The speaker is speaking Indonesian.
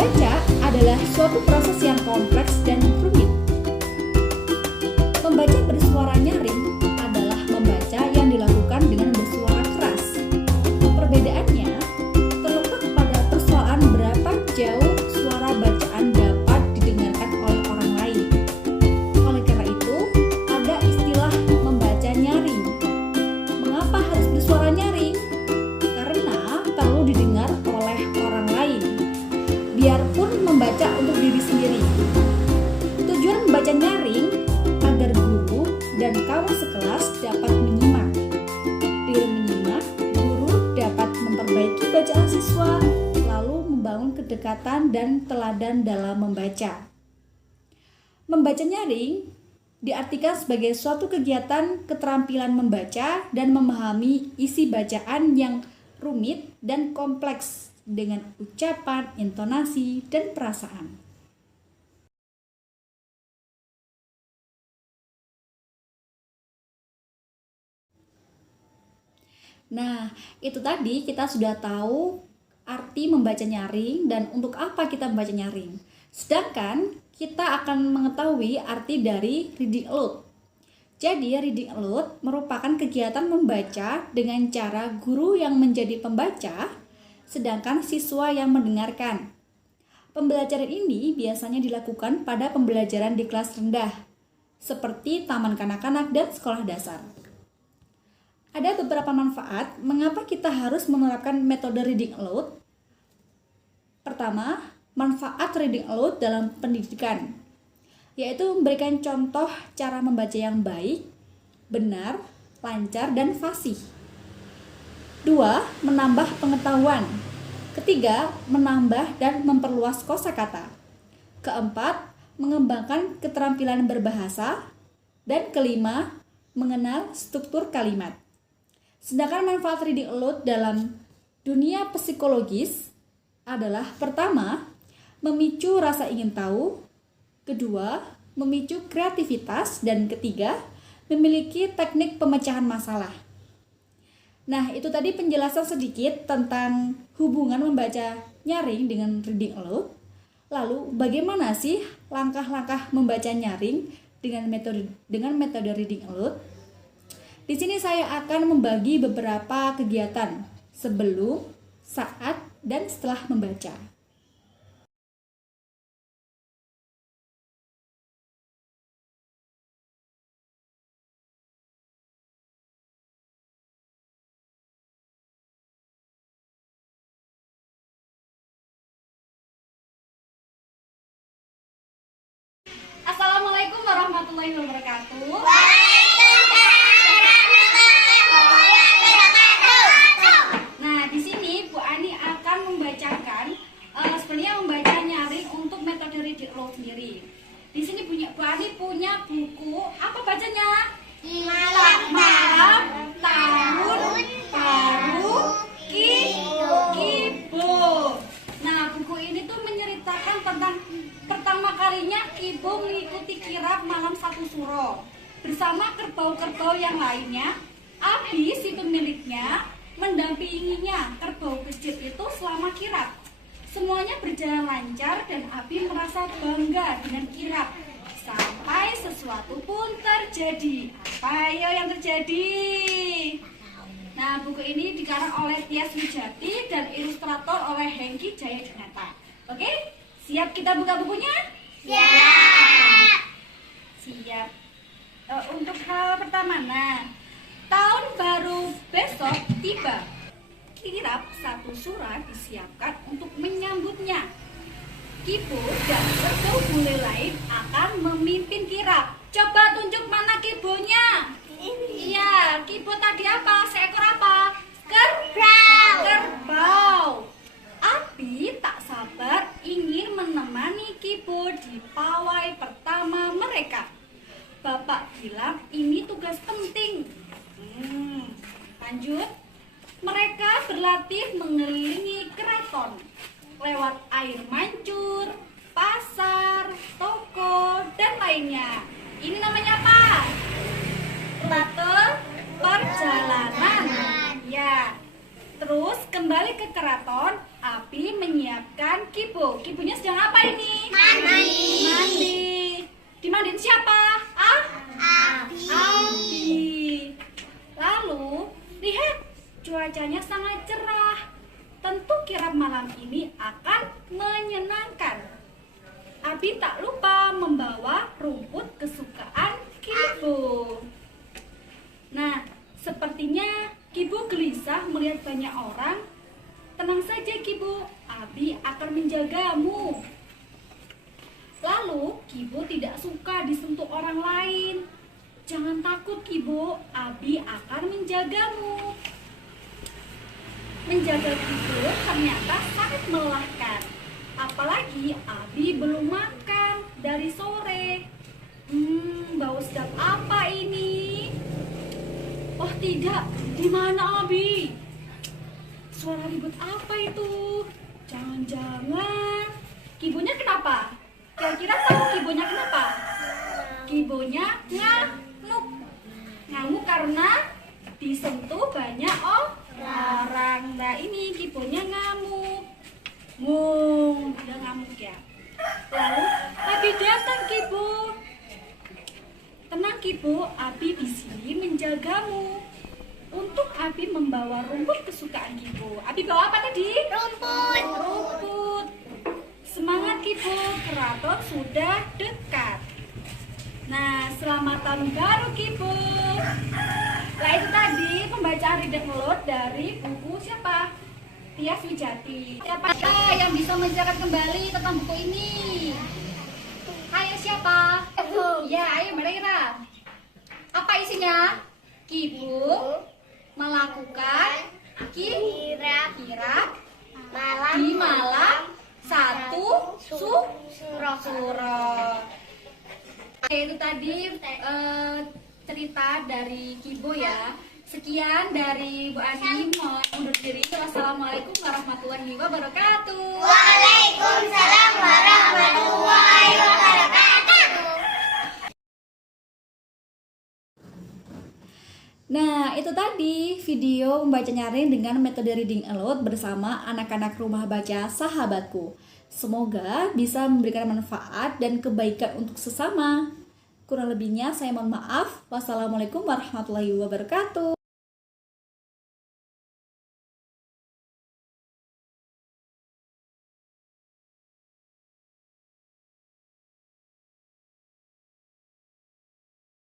Membaca adalah suatu proses yang kompleks dan rumit. Membaca bersuara nyaring adalah membaca yang dilakukan dengan bersuara keras. Perbedaannya terletak pada persoalan berapa jauh suara bacaan dapat didengarkan oleh orang lain. Oleh karena itu, ada istilah membaca nyaring. Mengapa harus bersuara nyaring? Karena perlu didengar oleh orang lain, biarpun membaca untuk diri sendiri. Tujuan membaca nyaring agar guru dan kawan sekelas dapat menyimak. Dengan menyimak, guru dapat memperbaiki bacaan siswa, lalu membangun kedekatan dan teladan dalam membaca. Membaca nyaring diartikan sebagai suatu kegiatan keterampilan membaca dan memahami isi bacaan yang rumit dan kompleks dengan ucapan, intonasi, dan perasaan. Nah, itu tadi kita sudah tahu arti membaca nyaring dan untuk apa kita membaca nyaring. Sedangkan kita akan mengetahui arti dari reading aloud. Jadi, reading aloud merupakan kegiatan membaca dengan cara guru yang menjadi pembaca, sedangkan siswa yang mendengarkan. Pembelajaran ini biasanya dilakukan pada pembelajaran di kelas rendah, seperti taman kanak-kanak dan sekolah dasar. Ada beberapa manfaat mengapa kita harus menerapkan metode reading aloud. Pertama, manfaat reading aloud dalam pendidikan, yaitu memberikan contoh cara membaca yang baik, benar, lancar, dan fasih. 2. Menambah pengetahuan. Ketiga, menambah dan memperluas kosakata. Keempat, mengembangkan keterampilan berbahasa. Dan kelima, mengenal struktur kalimat. Sedangkan manfaat reading aloud dalam dunia psikologis adalah pertama, memicu rasa ingin tahu, kedua, memicu kreativitas, dan ketiga, memiliki teknik pemecahan masalah. Nah, itu tadi penjelasan sedikit tentang hubungan membaca nyaring dengan reading aloud. Lalu, bagaimana sih langkah-langkah membaca nyaring dengan metode reading aloud? Di sini saya akan membagi beberapa kegiatan sebelum, saat, dan setelah membaca. Assalamualaikum warahmatullahi wabarakatuh. Nah, di sini Bu Ani akan membacakan sebenarnya membaca nyaring untuk metode reading aloud sendiri. Di sini Bu Ani punya buku, apa bacanya? Malam Tahun Baru Kibo. Nah, buku ini tuh menceritakan tentang pertama kalinya Kibo mengikuti kirap malam satu suro bersama kerbau-kerbau yang lainnya. Abi, si pemiliknya, mendampinginya kerbau kecil itu selama kirap. Semuanya berjalan lancar dan Abi merasa bangga dengan kirap. Sampai sesuatu pun terjadi. Apa ya yang terjadi? Nah, buku ini dikarang oleh Tias Wijati dan ilustrator oleh Hengki Jayadinata. Oke? Siap kita buka bukunya? Siap. Siap. Untuk hal pertama, tahun baru besok tiba. Kirap satu surat disiapkan untuk menyambutnya. Kibo dan kerbau bule lain akan memimpin kirap. Coba tunjuk mana kibonya. Iya, kibo tadi apa? Seekor apa? Kerbau. Abi tak sabar ingin menemani Kibo di pawai pertama mereka. Bapak bilang ini tugas penting. Lanjut. Mereka berlatih mengelilingi keraton lewat air mancur, pasar, toko, dan lainnya. Ini namanya apa? Rute perjalanan. Ya. Terus kembali ke keraton, Abi menyiapkan Kibo Kibo? Kibonya sedang apa ini? Mandi. Mandi. Dimandiin siapa? Abi. Lalu, lihat, cuacanya sangat cerah. Tentu kirap malam ini akan menyenangkan. Abi tak lupa membawa rumput kesukaan Kibo. Nah, sepertinya Kibo gelisah melihat banyak orang. Tenang saja Kibo, Abi akan menjagamu. Lalu, Kibo tidak suka disentuh orang lain. Jangan takut Kibo, Abi akan menjagamu. Menjaga Kibo ternyata sangat melelahkan. Apalagi Abi belum makan dari sore. Bau sedap apa ini? Oh tidak, di mana Abi? Suara ribut apa itu? Jangan-jangan Kibonya kenapa? Kira-kira tahu Kibonya kenapa? Kibonya ngamuk. Ngamuk karena disentuh banyak orang. Nah ini Kibonya ngamuk. Udah ngamuk ya. Lalu Abi datang Kibo. Tenang Kibo, Abi di sini menjagamu. Untuk Abi membawa rumput kesukaan Kibo. Abi bawa apa tadi? Rumput. Semangat Kibo, keraton sudah dekat. Nah, selamat tahun baru Kibo. Nah itu tadi pembacaan reading aloud dari buku siapa? Tias Wijati. Siapa yang bisa menceritakan kembali tentang buku ini? Ayo siapa? Ya, ayo mereka. Apa isinya? Kibo melakukan kirap di malam satu suro. Itu tadi cerita dari Kibo ya. Sekian dari Bu Adi, mohon undur diri. Wassalamualaikum warahmatullahi wabarakatuh. Waalaikumsalam warahmatullahi wabarakatuh. Nah, itu tadi video membaca nyaring dengan metode reading aloud bersama anak-anak rumah baca sahabatku. Semoga bisa memberikan manfaat dan kebaikan untuk sesama. Kurang lebihnya saya mohon maaf. Wassalamualaikum warahmatullahi wabarakatuh.